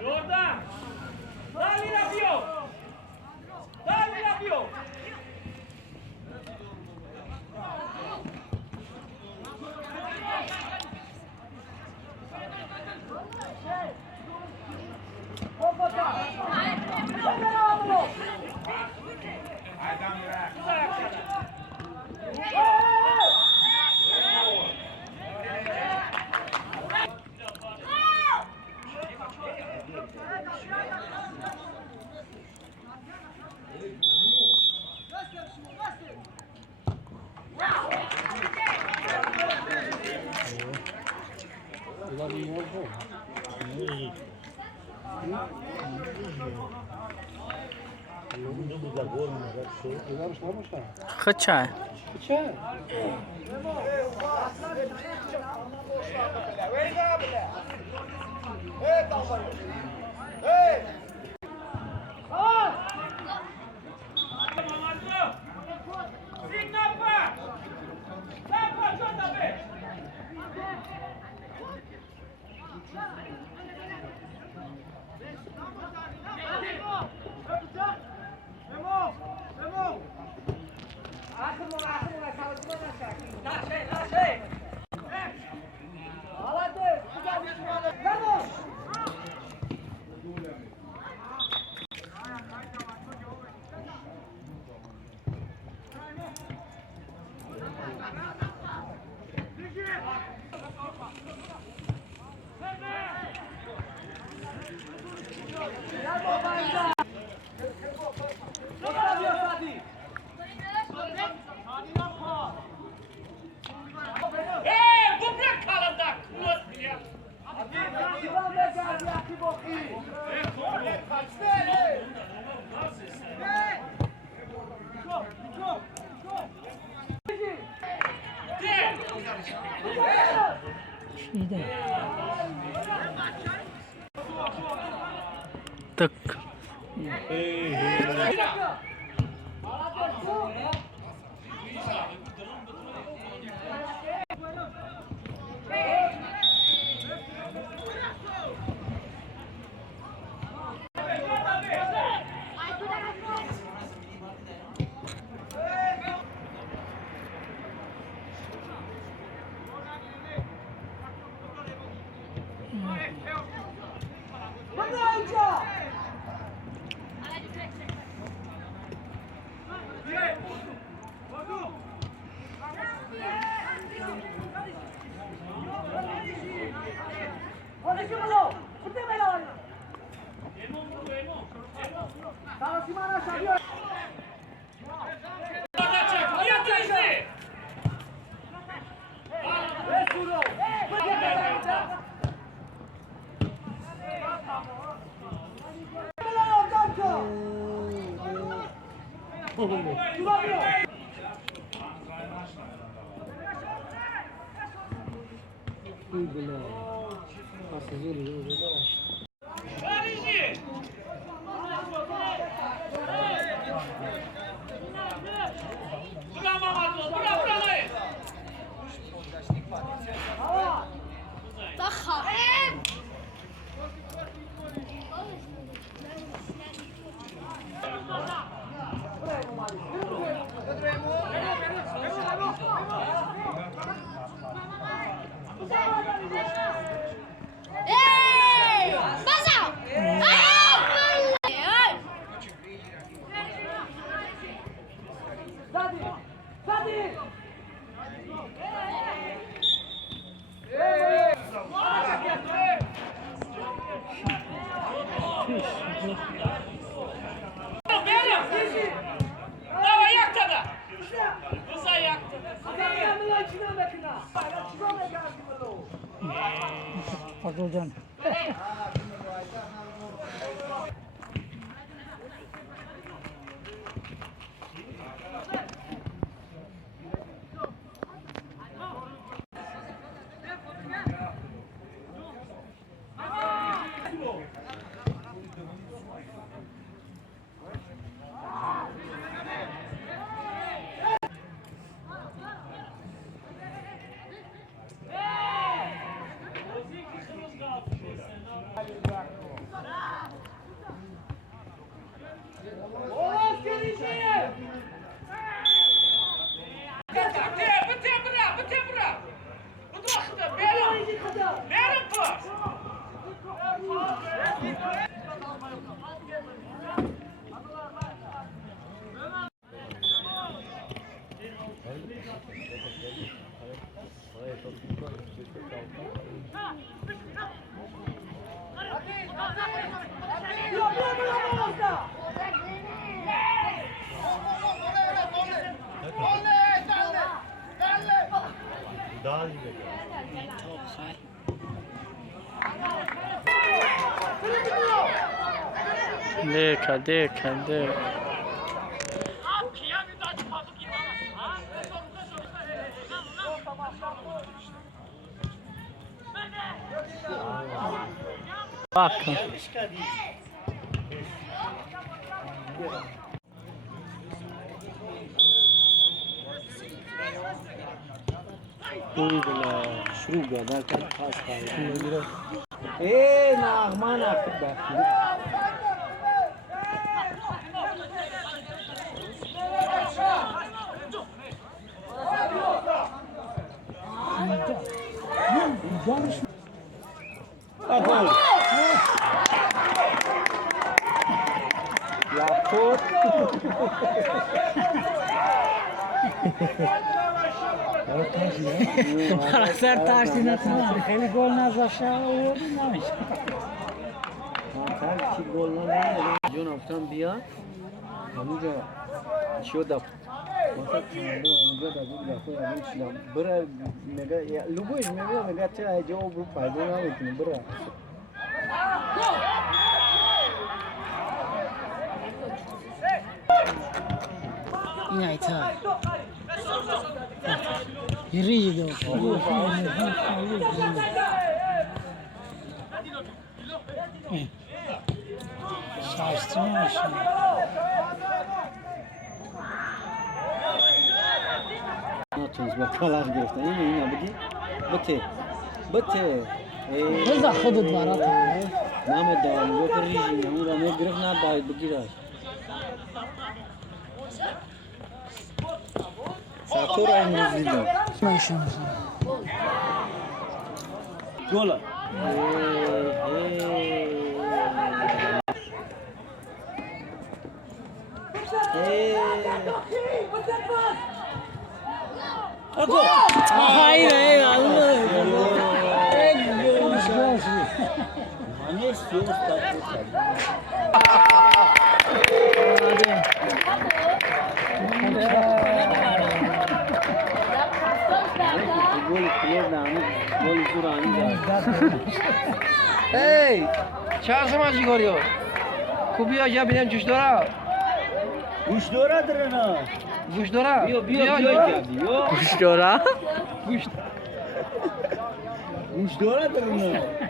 Jordan! Dali rápido! Dali rápido! Kaçay. Tık. Patlıcan. देखा देखा देख bak شروع کردن که خاص کاری ای نغمه نکرد یا خود سر تاشتی نتونم خیلی گل نذاشته و نمیشه چی گل نمیشه جون افتم بیا همونجا شد مثلا اونجا دادیم یا خود همون چیزام برای میگه لبوش میگه چه جواب رو پیدا نمیکنه برای این ایتا یریدو شاشتی نمیشه نتونست با کلار گرفتن اینا بگی بته بذار خودت برات نام دارم گفت ریجی اون را میگرفت نباید بگیرش ساتور امروز دیدم میشم گل hayır eyvallah Hani istiyoruz tatlı gol zurani Hey, چند سماجی کاریو؟ خوبی آجا بیدن جوش داره؟ گوش داره داره نه گوش داره؟ بیا kuş dora گوش داره داره نه